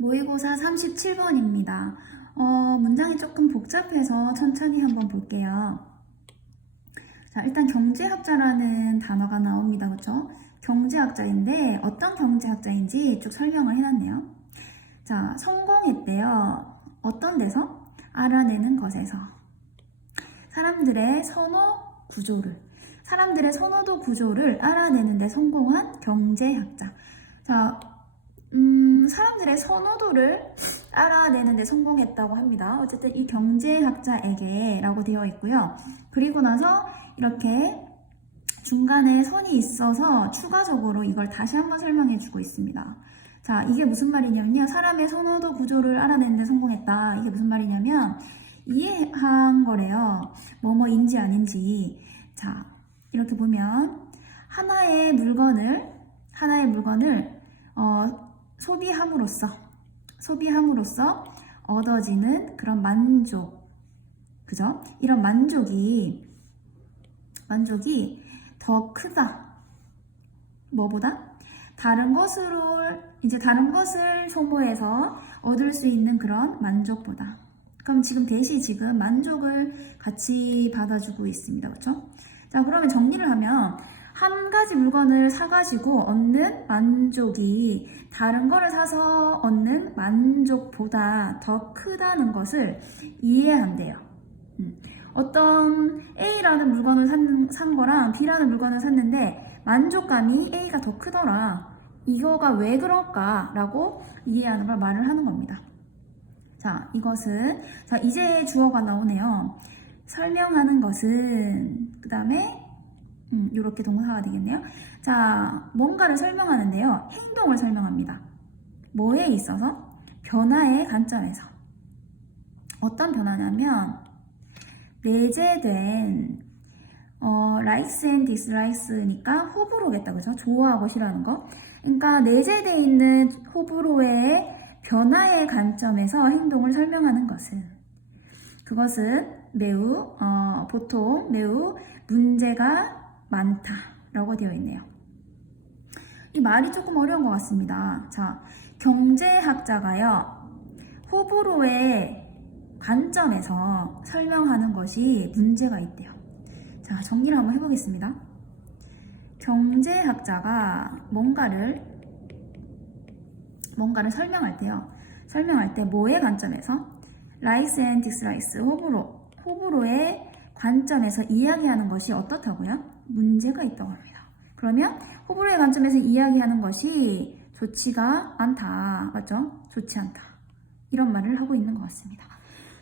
모의고사 37번입니다. 문장이 조금 복잡해서 천천히 한번 볼게요. 자, 일단 경제학자라는 단어가 나옵니다. 그렇죠? 경제학자인데 어떤 경제학자인지 쭉 설명을 해놨네요. 자, 성공했대요. 어떤 데서? 알아내는 것에서. 사람들의 선호도 구조를 알아내는 데 성공한 경제학자. 자, 사람들의 선호도를 알아내는 데 성공했다고 합니다. 어쨌든 이 경제학자에게 라고 되어 있고요. 그리고 나서 이렇게 중간에 선이 있어서 추가적으로 이걸 다시 한번 설명해 주고 있습니다. 자, 이게 무슨 말이냐면요. 사람의 선호도 구조를 알아내는 데 성공했다. 이게 무슨 말이냐면 이해한 거래요. 뭐뭐인지 아닌지. 자, 이렇게 보면 하나의 물건을 소비함으로써 얻어지는 그런 만족, 그죠? 이런 만족이 더 크다. 뭐보다? 다른 것을 소모해서 얻을 수 있는 그런 만족보다. 그럼 지금 만족을 같이 받아주고 있습니다. 그렇죠? 자, 그러면 정리를 하면 한 가지 물건을 사가지고 얻는 만족이 다른 거를 사서 얻는 만족보다 더 크다는 것을 이해한대요. 어떤 A라는 물건을 산 거랑 B라는 물건을 샀는데 만족감이 A가 더 크더라. 이거가 왜 그럴까라고 이해하는 걸 말을 하는 겁니다. 자, 이제 주어가 나오네요. 설명하는 것은, 그 다음에 이렇게 동사가 되겠네요. 자, 뭔가를 설명하는데요. 행동을 설명합니다. 뭐에 있어서? 변화의 관점에서. 어떤 변화냐면 내재된 likes and dislikes니까 호불호겠다. 그죠? 좋아하고 싫어하는 거. 그러니까 내재되어 있는 호불호의 변화의 관점에서 행동을 설명하는 그것은 보통 매우 문제가 많다라고 되어 있네요. 이 말이 조금 어려운 것 같습니다. 자, 경제학자가요, 호불호의 관점에서 설명하는 것이 문제가 있대요. 자, 정리를 한번 해보겠습니다. 경제학자가 뭔가를 설명할 때 뭐의 관점에서? likes and dislikes, 호불호의 관점에서 이야기하는 것이 어떻다고요? 문제가 있다고 합니다. 그러면 호불호의 관점에서 이야기하는 것이 좋지가 않다. 맞죠? 좋지 않다. 이런 말을 하고 있는 것 같습니다.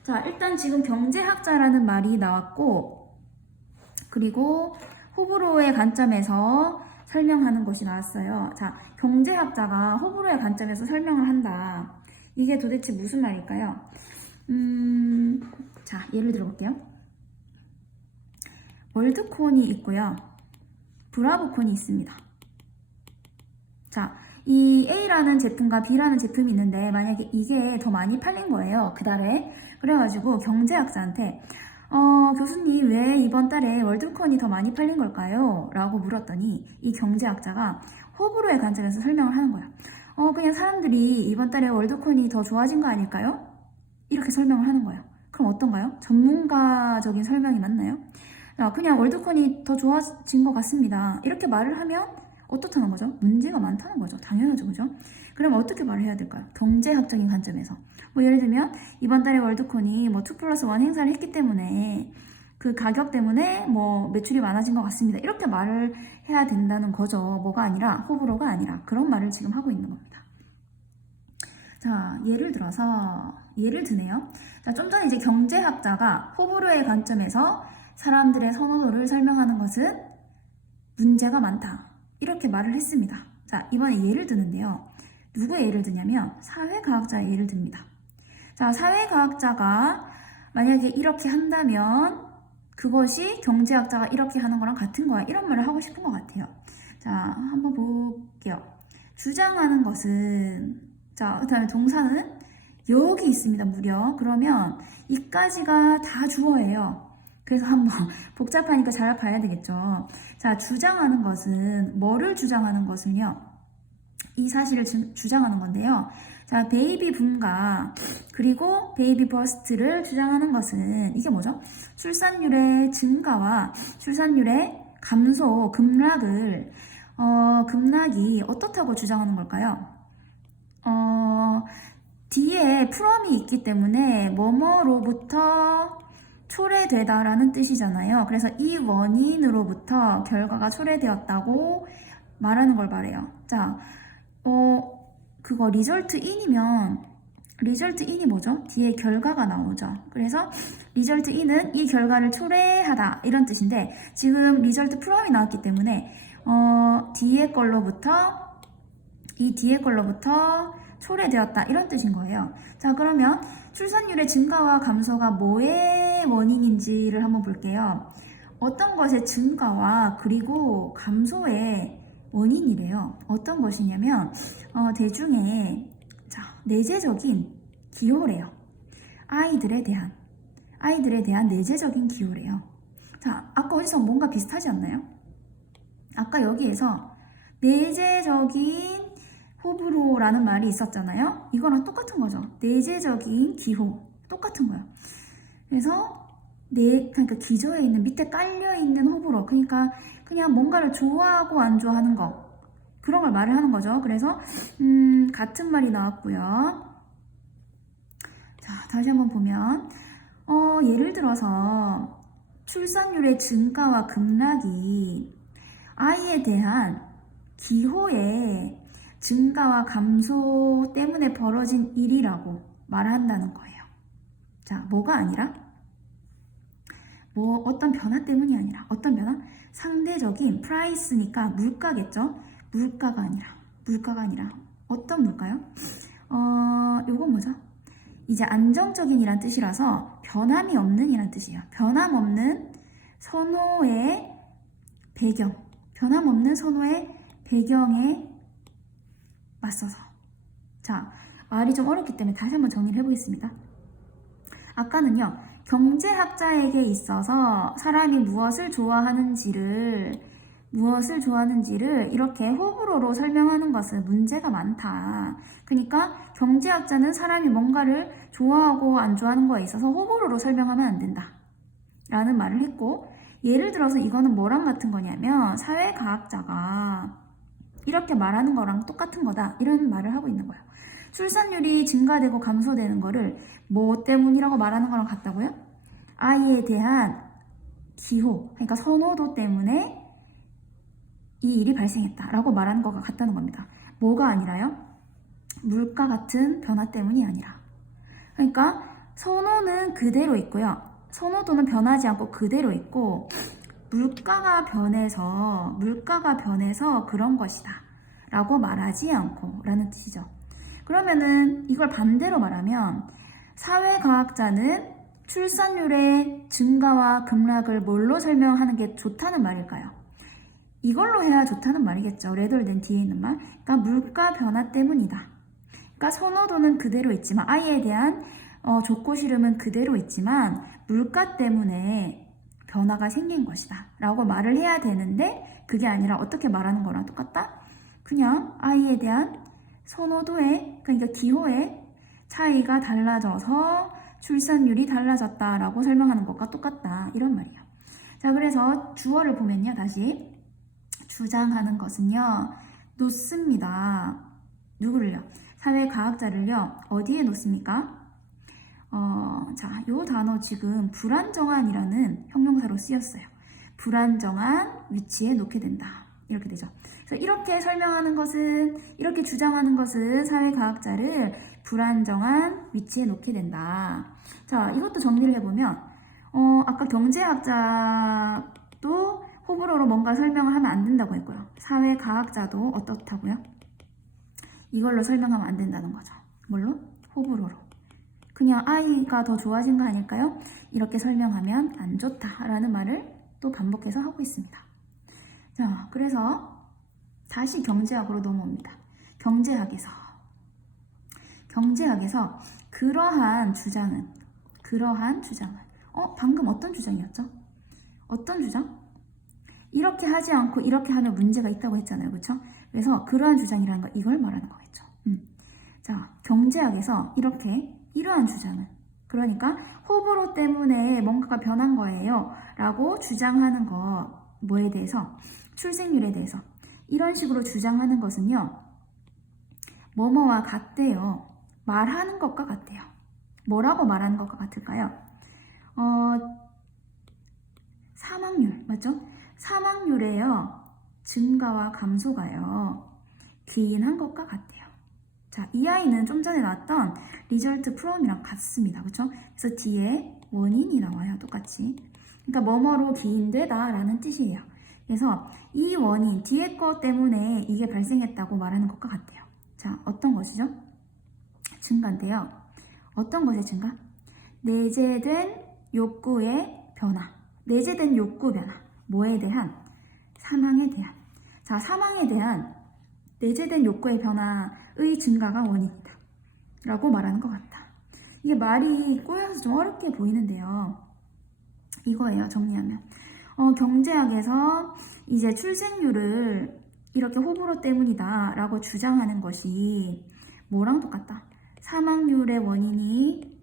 자, 일단 지금 경제학자라는 말이 나왔고, 그리고 호불호의 관점에서 설명하는 것이 나왔어요. 자, 경제학자가 호불호의 관점에서 설명을 한다. 이게 도대체 무슨 말일까요? 자, 예를 들어볼게요. 월드콘이 있고요. 브라보콘이 있습니다. 자, 이 A라는 제품과 B라는 제품이 있는데 만약에 이게 더 많이 팔린 거예요. 그 달에. 그래가지고 경제학자한테 교수님 왜 이번 달에 월드콘이 더 많이 팔린 걸까요? 라고 물었더니 이 경제학자가 호불호의 관점에서 설명을 하는 거야. 그냥 사람들이 이번 달에 월드콘이 더 좋아진 거 아닐까요? 이렇게 설명을 하는 거예요. 그럼 어떤가요? 전문가적인 설명이 맞나요? 그냥 월드콘이 더 좋아진 것 같습니다. 이렇게 말을 하면 어떻다는 거죠? 문제가 많다는 거죠. 당연하죠. 그죠? 그럼 어떻게 말을 해야 될까요? 경제학적인 관점에서. 예를 들면 이번 달에 월드콘이 2+1 행사를 했기 때문에 그 가격 때문에 매출이 많아진 것 같습니다. 이렇게 말을 해야 된다는 거죠. 뭐가 아니라, 호불호가 아니라 그런 말을 지금 하고 있는 겁니다. 자, 예를 드네요. 자, 좀 전에 이제 경제학자가 호불호의 관점에서 사람들의 선호도를 설명하는 것은 문제가 많다. 이렇게 말을 했습니다. 자, 이번에 예를 드는데요. 누구의 예를 드냐면 사회과학자의 예를 듭니다. 자, 사회과학자가 만약에 이렇게 한다면 그것이 경제학자가 이렇게 하는 거랑 같은 거야. 이런 말을 하고 싶은 것 같아요. 자, 한번 볼게요. 주장하는 것은, 자, 그 다음에 동사는 여기 있습니다. 무려. 그러면 이까지가 다 주어예요. 그래서 한번 복잡하니까 잘 봐야 되겠죠. 자, 주장하는 것은 뭐를 주장하는 것은요? 이 사실을 주장하는 건데요. 자, 베이비 붐과 그리고 베이비 버스트를 주장하는 것은 이게 뭐죠? 출산율의 증가와 출산율의 감소, 급락이 어떻다고 주장하는 걸까요? 뒤에 프롬이 있기 때문에 뭐뭐로부터 초래되다라는 뜻이잖아요. 그래서 이 원인으로부터 결과가 초래되었다고 말하는 걸 말해요. 자, 그거 result in이면 result in이 뭐죠? 뒤에 결과가 나오죠. 그래서 result in은 이 결과를 초래하다 이런 뜻인데 지금 result from이 나왔기 때문에 이 뒤에 걸로부터 초래되었다 이런 뜻인 거예요. 자, 그러면 출산율의 증가와 감소가 뭐의 원인인지를 한번 볼게요. 어떤 것의 증가와 그리고 감소의 원인이래요. 어떤 것이냐면 대중의 내재적인 기호래요. 아이들에 대한 내재적인 기호래요. 자, 아까 어디서 뭔가 비슷하지 않나요? 아까 여기에서 내재적인 호불호라는 말이 있었잖아요. 이거랑 똑같은 거죠. 내재적인 기호 똑같은 거예요. 그래서 그러니까 기저에 있는 밑에 깔려 있는 호불호, 그러니까 그냥 뭔가를 좋아하고 안 좋아하는 거 그런 걸 말을 하는 거죠. 그래서 같은 말이 나왔고요. 자, 다시 한번 보면 예를 들어서 출산율의 증가와 급락이 아이에 대한 기호의 증가와 감소 때문에 벌어진 일이라고 말한다는 거예요. 자, 뭐가 아니라? 어떤 변화 때문이 아니라. 어떤 변화? 상대적인 프라이스니까 물가겠죠? 물가가 아니라. 어떤 물가요? 요건 뭐죠? 이제 안정적인이란 뜻이라서 변함이 없는 이란 뜻이에요. 변함없는 선호의 배경에 맞서서. 자, 말이 좀 어렵기 때문에 다시 한번 정리를 해보겠습니다. 아까는요, 경제학자에게 있어서 사람이 무엇을 좋아하는지를 이렇게 호불호로 설명하는 것은 문제가 많다. 그러니까 경제학자는 사람이 뭔가를 좋아하고 안 좋아하는 거에 있어서 호불호로 설명하면 안 된다 라는 말을 했고, 예를 들어서 이거는 뭐랑 같은 거냐면 사회과학자가 이렇게 말하는 거랑 똑같은 거다 이런 말을 하고 있는 거예요. 출산율이 증가되고 감소되는 거를 뭐 때문이라고 말하는 거랑 같다고요? 아이에 대한 기호, 그러니까 선호도 때문에 이 일이 발생했다라고 말하는 거가 같다는 겁니다. 뭐가 아니라요? 물가 같은 변화 때문이 아니라. 그러니까 선호는 그대로 있고요. 선호도는 변하지 않고 그대로 있고 물가가 변해서 그런 것이다 라고 말하지 않고 라는 뜻이죠. 그러면은 이걸 반대로 말하면 사회과학자는 출산율의 증가와 급락을 뭘로 설명하는 게 좋다는 말일까요? 이걸로 해야 좋다는 말이겠죠. rather than 뒤에 있는 말. 그러니까 물가 변화 때문이다. 그러니까 선호도는 그대로 있지만 아이에 대한 좋고 싫음은 그대로 있지만 물가 때문에 변화가 생긴 것이다 라고 말을 해야 되는데 그게 아니라 어떻게 말하는 거랑 똑같다? 그냥 아이에 대한 선호도의, 그러니까 기호의 차이가 달라져서 출산율이 달라졌다라고 설명하는 것과 똑같다 이런 말이에요. 자, 그래서 주어를 보면요, 다시 주장하는 것은요, 놓습니다. 누구를요? 사회과학자를요. 어디에 놓습니까? 자, 요 단어 지금 불안정한이라는 형용사로 쓰였어요. 불안정한 위치에 놓게 된다. 이렇게 되죠. 그래서 이렇게 이렇게 주장하는 것은 사회과학자를 불안정한 위치에 놓게 된다. 자, 이것도 정리를 해보면, 아까 경제학자도 호불호로 뭔가 설명을 하면 안 된다고 했고요. 사회과학자도 어떻다고요? 이걸로 설명하면 안 된다는 거죠. 뭘로? 호불호로. 그냥 아이가 더 좋아진 거 아닐까요? 이렇게 설명하면 안 좋다라는 말을 또 반복해서 하고 있습니다. 자, 그래서 다시 경제학으로 넘어옵니다. 경제학에서 그러한 주장은 방금 어떤 주장이었죠? 어떤 주장? 이렇게 하지 않고 이렇게 하면 문제가 있다고 했잖아요. 그렇죠? 그래서 그러한 주장이라는 거 이걸 말하는 거겠죠. 자, 경제학에서 이러한 주장은, 그러니까 호불호 때문에 뭔가가 변한 거예요 라고 주장하는 거, 뭐에 대해서? 출생률에 대해서 이런 식으로 주장하는 것은요, 뭐뭐와 같대요. 말하는 것과 같대요. 뭐라고 말하는 것과 같을까요? 사망률, 맞죠? 사망률에요, 증가와 감소가요, 기인한 것과 같대요. 자, 이 아이는 좀 전에 나왔던 result from이랑 같습니다. 그쵸? 그래서 뒤에 원인이 나와요. 똑같이. 그러니까 뭐뭐로 기인되다 라는 뜻이에요. 그래서 이 원인, 뒤에 거 때문에 이게 발생했다고 말하는 것과 같아요. 자, 어떤 것이죠? 증가인데요. 어떤 것의 증가? 내재된 욕구의 변화. 내재된 욕구 변화. 뭐에 대한? 사망에 대한. 자, 사망에 대한 내재된 욕구의 변화의 증가가 원인이다 라고 말하는 것 같다. 이게 말이 꼬여서 좀 어렵게 보이는데요. 이거예요, 정리하면. 경제학에서 이제 출생률을 이렇게 호불호 때문이다 라고 주장하는 것이 뭐랑 똑같다? 사망률의 원인이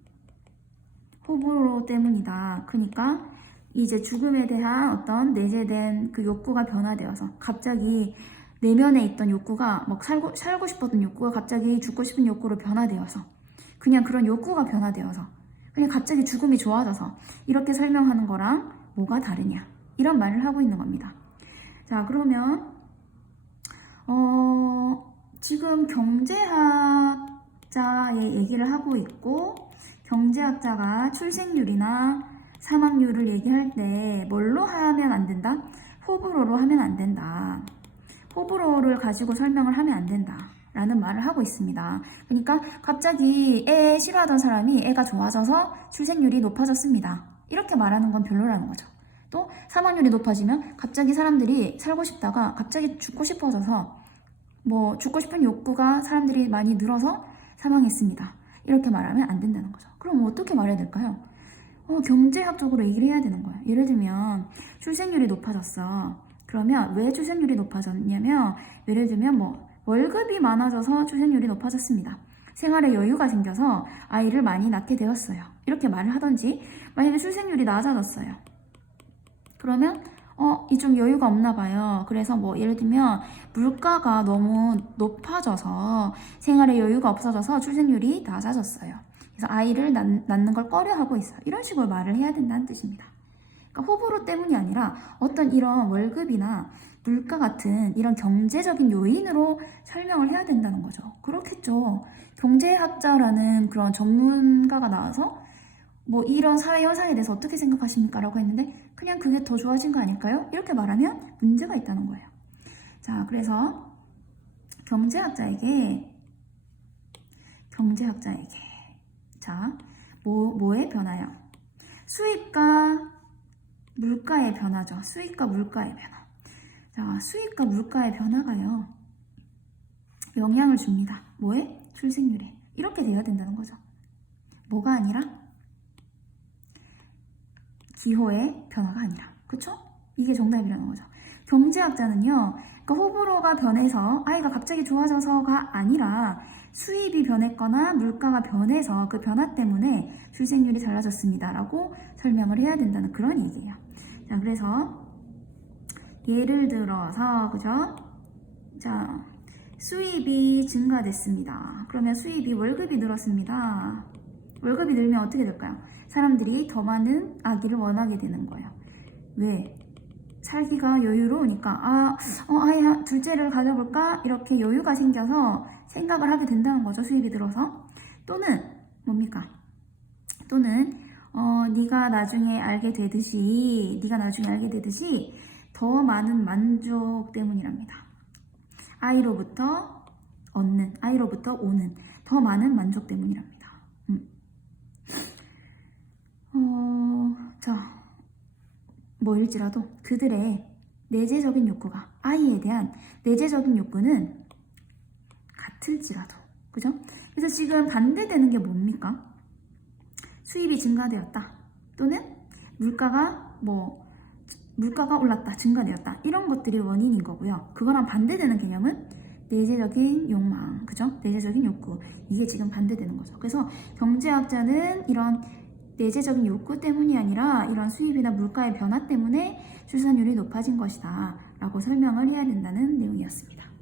호불호 때문이다. 그러니까 이제 죽음에 대한 어떤 내재된 그 욕구가 변화되어서 갑자기 내면에 있던 욕구가 막 살고 싶었던 욕구가 갑자기 죽고 싶은 욕구로 변화되어서, 그냥 그런 욕구가 변화되어서 그냥 갑자기 죽음이 좋아져서, 이렇게 설명하는 거랑 뭐가 다르냐, 이런 말을 하고 있는 겁니다. 자, 그러면 지금 경제학자의 얘기를 하고 있고, 경제학자가 출생률이나 사망률을 얘기할 때 뭘로 하면 안 된다? 호불호로 하면 안 된다. 호불호를 가지고 설명을 하면 안 된다 라는 말을 하고 있습니다. 그러니까 갑자기 애 싫어하던 사람이 애가 좋아져서 출생률이 높아졌습니다, 이렇게 말하는 건 별로라는 거죠. 또 사망률이 높아지면 갑자기 사람들이 살고 싶다가 갑자기 죽고 싶어져서, 뭐 죽고 싶은 욕구가 사람들이 많이 늘어서 사망했습니다, 이렇게 말하면 안 된다는 거죠. 그럼 어떻게 말해야 될까요? 경제학적으로 얘기를 해야 되는 거예요. 예를 들면 출생률이 높아졌어. 그러면 왜 출생률이 높아졌냐면, 예를 들면 뭐 월급이 많아져서 출생률이 높아졌습니다. 생활에 여유가 생겨서 아이를 많이 낳게 되었어요, 이렇게 말을 하던지, 만약에 출생률이 낮아졌어요. 그러면 이 좀 여유가 없나 봐요. 그래서 뭐 예를 들면 물가가 너무 높아져서 생활에 여유가 없어져서 출생률이 낮아졌어요. 그래서 아이를 낳는 걸 꺼려하고 있어요. 이런 식으로 말을 해야 된다는 뜻입니다. 그러니까 호불호 때문이 아니라 어떤 이런 월급이나 물가 같은 이런 경제적인 요인으로 설명을 해야 된다는 거죠. 그렇겠죠. 경제학자라는 그런 전문가가 나와서 뭐 이런 사회 현상에 대해서 어떻게 생각하십니까? 라고 했는데 그냥 그게 더 좋아진 거 아닐까요? 이렇게 말하면 문제가 있다는 거예요. 자, 그래서 경제학자에게 자, 뭐의 변화요? 수입과 물가의 변화죠. 수입과 물가의 변화. 자, 수입과 물가의 변화가요, 영향을 줍니다. 뭐에? 출생률에. 이렇게 돼야 된다는 거죠. 뭐가 아니라? 기호의 변화가 아니라. 그쵸? 이게 정답이라는 거죠. 경제학자는요, 그러니까 호불호가 변해서 아이가 갑자기 좋아져서가 아니라 수입이 변했거나 물가가 변해서 그 변화 때문에 출생률이 달라졌습니다 라고 설명을 해야 된다는 그런 얘기예요. 자, 그래서 예를 들어서, 그죠? 자, 수입이 증가됐습니다. 그러면 수입이, 월급이 늘었습니다. 월급이 늘면 어떻게 될까요? 사람들이 더 많은 아기를 원하게 되는 거예요. 왜? 살기가 여유로우니까 아이 둘째를 가져볼까? 이렇게 여유가 생겨서 생각을 하게 된다는 거죠. 수입이 들어서. 또는 뭡니까? 또는 네가 나중에 알게 되듯이 더 많은 만족 때문이랍니다. 아이로부터 오는 더 많은 만족 때문이랍니다. 자, 뭐일지라도 그들의 내재적인 욕구가, 아이에 대한 내재적인 욕구는 같을지라도, 그죠? 그래서 지금 반대되는 게 뭡니까? 수입이 증가되었다, 또는 물가가 올랐다, 증가되었다, 이런 것들이 원인인 거고요. 그거랑 반대되는 개념은 내재적인 욕망, 그죠? 내재적인 욕구. 이게 지금 반대되는 거죠. 그래서 경제학자는 이런 내재적인 욕구 때문이 아니라 이런 수입이나 물가의 변화 때문에 출산율이 높아진 것이다 라고 설명을 해야 된다는 내용이었습니다.